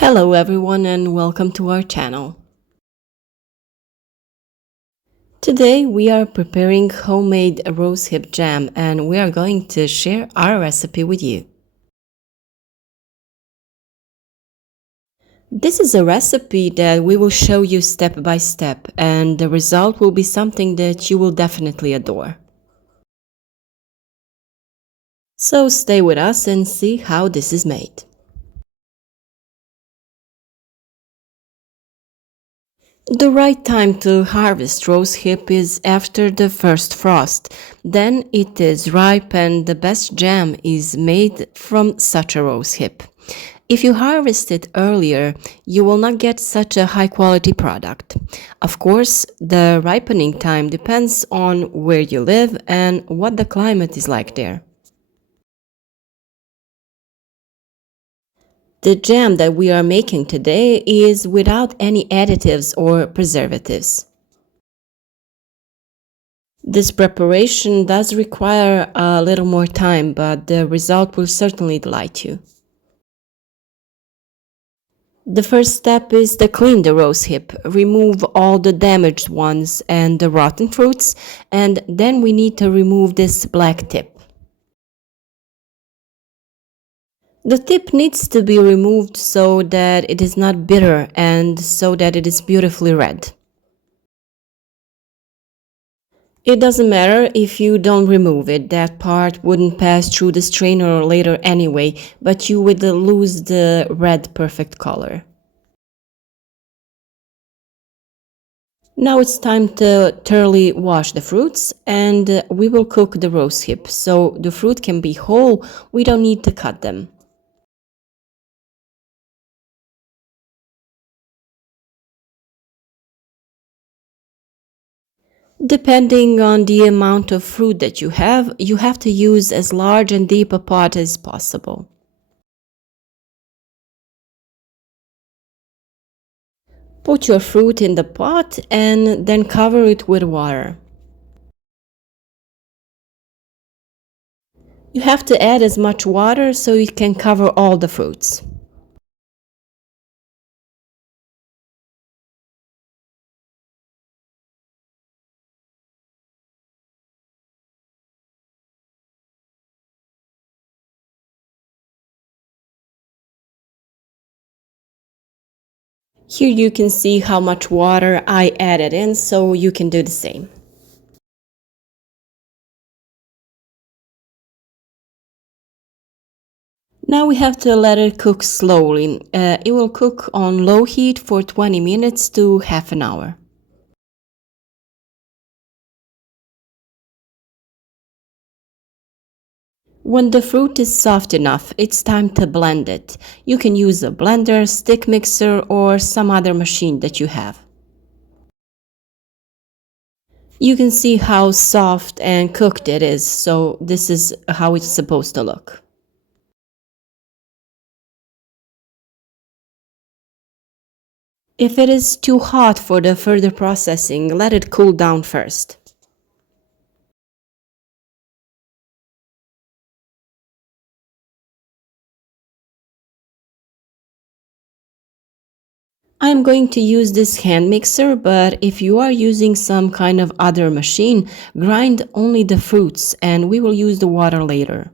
Hello everyone and welcome to our channel. Today we are preparing homemade rosehip jam and we are going to share our recipe with you. This is a recipe that we will show you step by step and the result will be something that you will definitely adore. So stay with us and see how this is made. The right time to harvest rosehip is after the first frost. Then it is ripe and the best jam is made from such a rosehip. If you harvest it earlier, you will not get such a high quality product. Of course, the ripening time depends on where you live and what the climate is like there. The jam that we are making today is without any additives or preservatives. This preparation does require a little more time, but the result will certainly delight you. The first step is to clean the rosehip, remove all the damaged ones and the rotten fruits, and then we need to remove this black tip. The tip needs to be removed so that it is not bitter and so that it is beautifully red. It doesn't matter if you don't remove it, that part wouldn't pass through the strainer later anyway, but you would lose the red perfect color. Now it's time to thoroughly wash the fruits and we will cook the rosehip. So the fruit can be whole, we don't need to cut them. Depending on the amount of fruit that you have to use as large and deep a pot as possible. Put your fruit in the pot and then cover it with water. You have to add as much water so you can cover all the fruits. Here you can see how much water I added in, so you can do the same. Now we have to let it cook slowly. It will cook on low heat for 20 minutes to half an hour. When the fruit is soft enough, it's time to blend it. You can use a blender, stick mixer, or some other machine that you have. You can see how soft and cooked it is, so this is how it's supposed to look. If it is too hot for the further processing, let it cool down first. I'm going to use this hand mixer, but if you are using some kind of other machine, grind only the fruits and we will use the water later.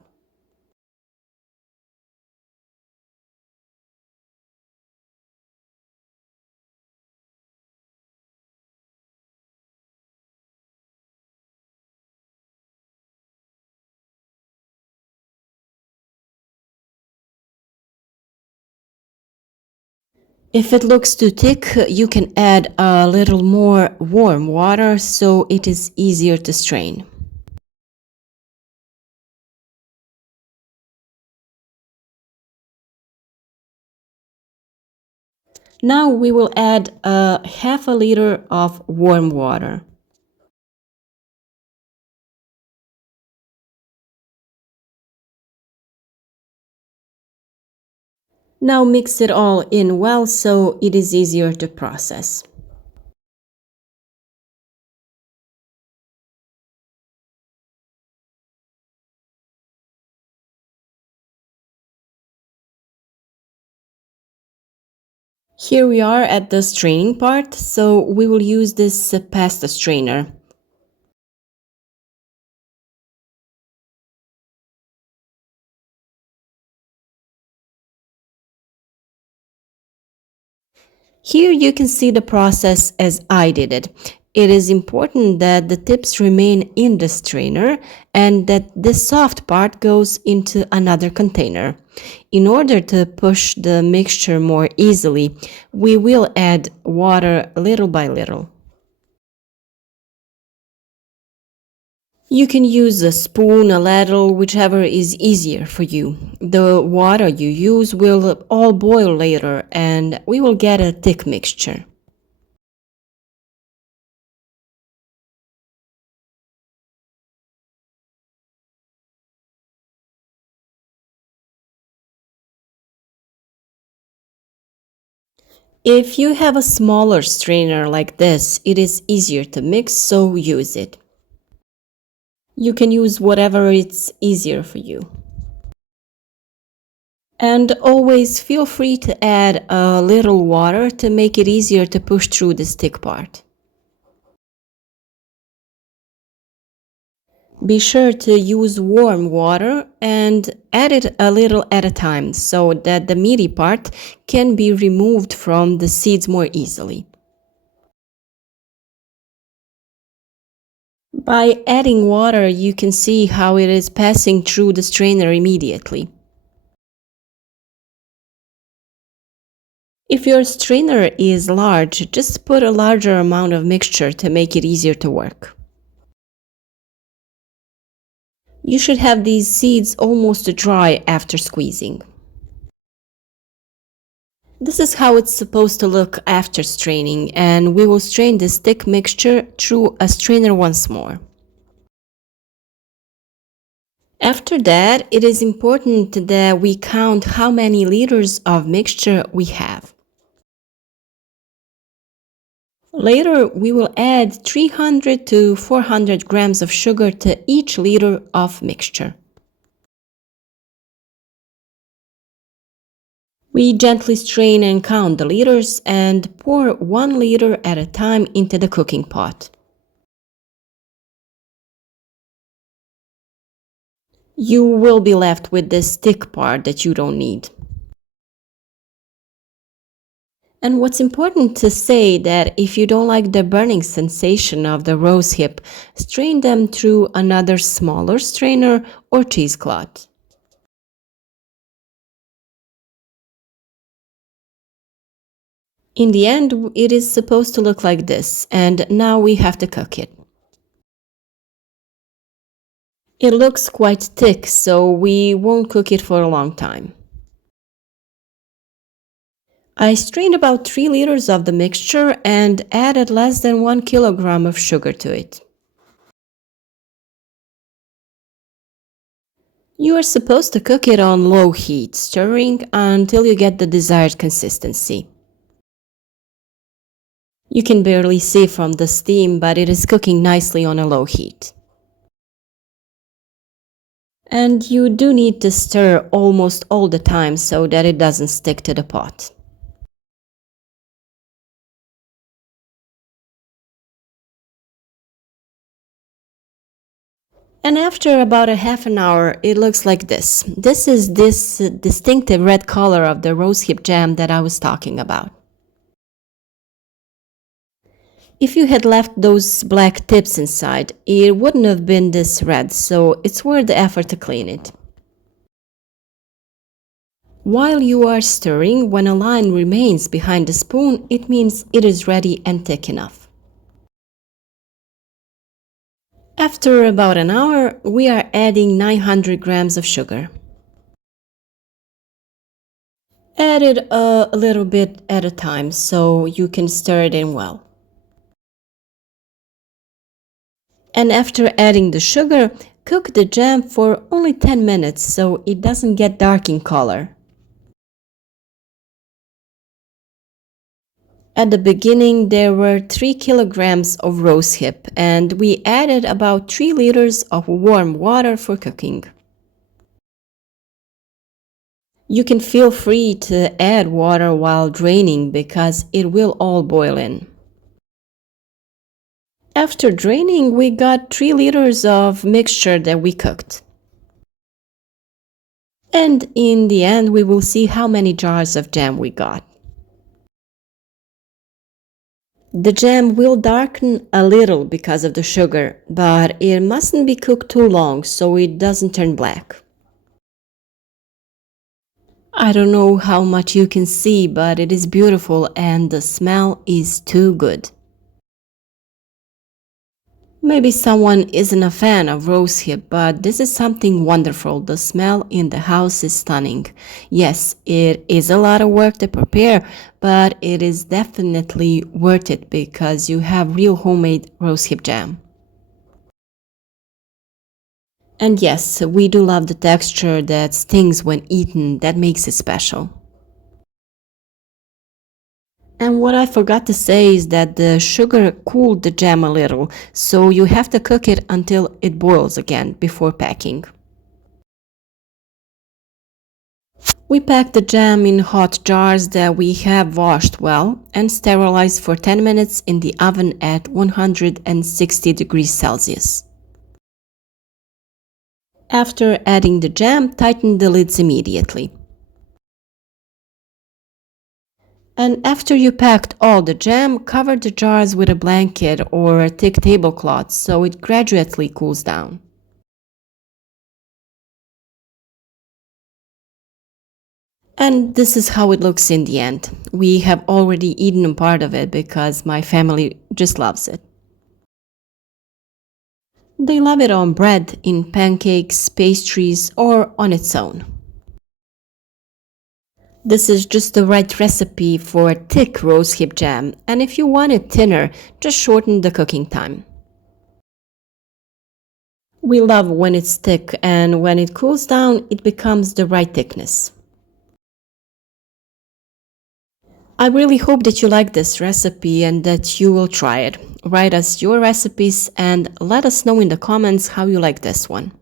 If it looks too thick, you can add a little more warm water so it is easier to strain. Now we will add a half a liter of warm water. Now mix it all in well so it is easier to process. Here we are at the straining part, so we will use this pasta strainer. Here you can see the process as I did it. It is important that the tips remain in the strainer and that the soft part goes into another container. In order to push the mixture more easily, we will add water little by little. You can use a spoon, a ladle, whichever is easier for you. The water you use will all boil later and we will get a thick mixture. If you have a smaller strainer like this, it is easier to mix, so use it. You can use whatever it's easier for you. And always feel free to add a little water to make it easier to push through the stick part. Be sure to use warm water and add it a little at a time so that the meaty part can be removed from the seeds more easily. By adding water, you can see how it is passing through the strainer immediately. If your strainer is large, just put a larger amount of mixture to make it easier to work. You should have these seeds almost dry after squeezing. This is how it's supposed to look after straining, and we will strain this thick mixture through a strainer once more. After that, it is important that we count how many liters of mixture we have. Later, we will add 300 to 400 grams of sugar to each liter of mixture. We gently strain and count the liters and pour 1 liter at a time into the cooking pot. You will be left with this thick part that you don't need. And what's important to say that if you don't like the burning sensation of the rosehip, strain them through another smaller strainer or cheesecloth. In the end, it is supposed to look like this, and now we have to cook it. It looks quite thick, so we won't cook it for a long time. I strained about 3 liters of the mixture and added less than 1 kilogram of sugar to it. You are supposed to cook it on low heat, stirring until you get the desired consistency. You can barely see from the steam, but it is cooking nicely on a low heat. And you do need to stir almost all the time so that it doesn't stick to the pot. And after about a half an hour, it looks like this. This is this distinctive red color of the rosehip jam that I was talking about. If you had left those black tips inside, it wouldn't have been this red, so it's worth the effort to clean it. While you are stirring, when a line remains behind the spoon, it means it is ready and thick enough. After about an hour, we are adding 900 grams of sugar. Add it a little bit at a time so you can stir it in well. And after adding the sugar, cook the jam for only 10 minutes so it doesn't get dark in color. At the beginning, there were 3 kilograms of rosehip, and we added about 3 liters of warm water for cooking. You can feel free to add water while draining because it will all boil in. After draining, we got 3 liters of mixture that we cooked. And in the end, we will see how many jars of jam we got. The jam will darken a little because of the sugar, but it mustn't be cooked too long so it doesn't turn black. I don't know how much you can see, but it is beautiful and the smell is too good. Maybe someone isn't a fan of rosehip, but this is something wonderful. The smell in the house is stunning. Yes, it is a lot of work to prepare, but it is definitely worth it because you have real homemade rosehip jam. And yes, we do love the texture that stings when eaten, that makes it special. And what I forgot to say is that the sugar cooled the jam a little, so you have to cook it until it boils again before packing. We pack the jam in hot jars that we have washed well and sterilized for 10 minutes in the oven at 160 degrees Celsius. After adding the jam, tighten the lids immediately. And after you packed all the jam, cover the jars with a blanket or a thick tablecloth so it gradually cools down. And this is how it looks in the end. We have already eaten a part of it because my family just loves it. They love it on bread, in pancakes, pastries, or on its own. This is just the right recipe for thick rosehip jam, and if you want it thinner, just shorten the cooking time. We love when it's thick, and when it cools down, it becomes the right thickness. I really hope that you like this recipe and that you will try it. Write us your recipes and let us know in the comments how you like this one.